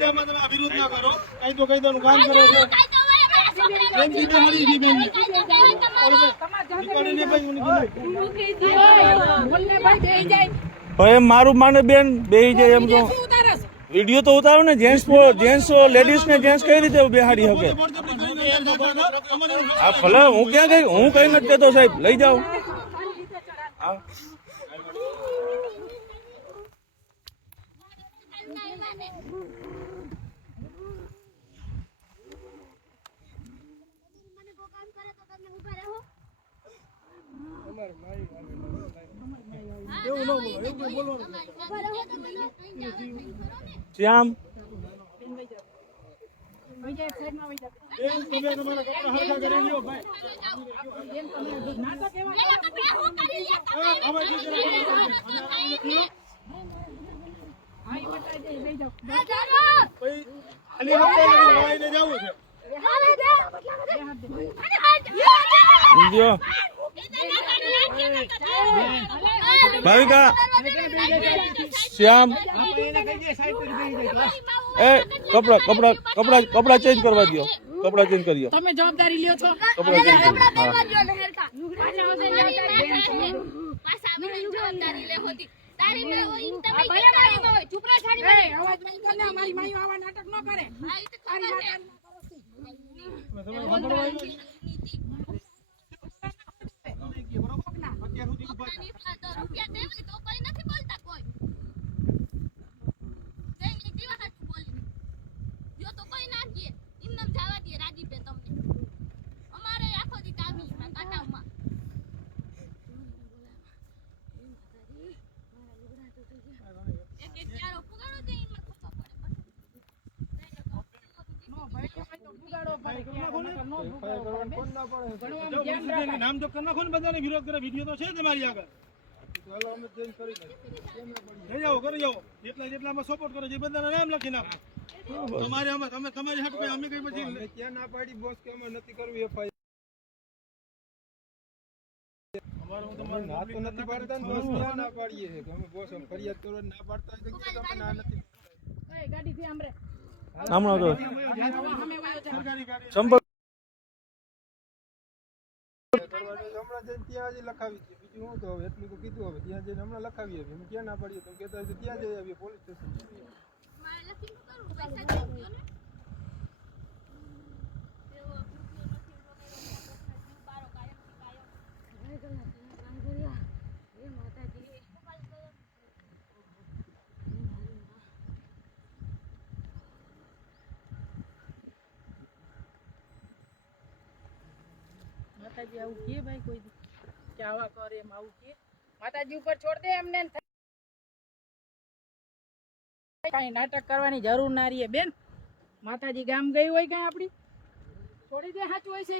કાયદામાં તમે વિરોધ ના કરો, કાયદાનું કામ કરો છો. ભાઈ મારું માને બેન બેહી જાય એમ તો વિડીયો તો ઉતારો ને. જેન્ટ્સ લેડીઝ ને જેન્ટ્સ કઈ રીતે બેહાડી શકે? હા ભલે હું ક્યાં ગઈ, હું કઈ નથી કહેતો સાહેબ, લઈ જાઓ. શ્યામ ભાવિકા શ્યામ એ કપડા ચેન્જ કરવા દો. કપડા ચેન્જ કરી દો. તમે જવાબદારી લ્યો છો. કપડા ચેન્જ કરી નામ તો કરી નાખો ને, બધાને વિરોધ કરે. વિડીયો તો છે તમારી આગળ. લઈ જાઓ, કરી જાઓ. જેટલામાં સપોર્ટ કરો છે એ બધાના નામ લખી નાખો. તમારે અમે તમારી હાટ અમે કઈ પછી ક્યાં ના પાડી બોસ કે અમે નથી કરવું એફઆઈઆર. અમારું તમારું ના તો નથી પાડતા ને બોસ ક્યાં ના પાડીએ છે કે અમે બોસ ફરિયાદ કરવા ના પાડતા હોય તો કે તમે ના નથી. એ ગાડી થી આમરે હમણાં તો સરકારી ગાડી સંપર્ક હમણાં જઈને ત્યાં જ લખાવી છે. બીજું હું તો હવે એટલું તો કીધું, હવે ત્યાં જઈને હમણાં લખાવી આવીએ. અમે ક્યાં ના પાડીએ તમે કહેતા હોય તો ત્યાં જઈ આવીએ પોલીસ સ્ટેશન. માતાજી આવું કે ભાઈ કોઈ કે આવા કરે એમ આવું કે માતાજી ઉપર છોડ દે એમને. કઈ નાટક કરવાની જરૂર ના રહી બેન. માતાજી ગામ ગઈ હોય કઈ આપડી છોડી દે. સાચું હોય છે.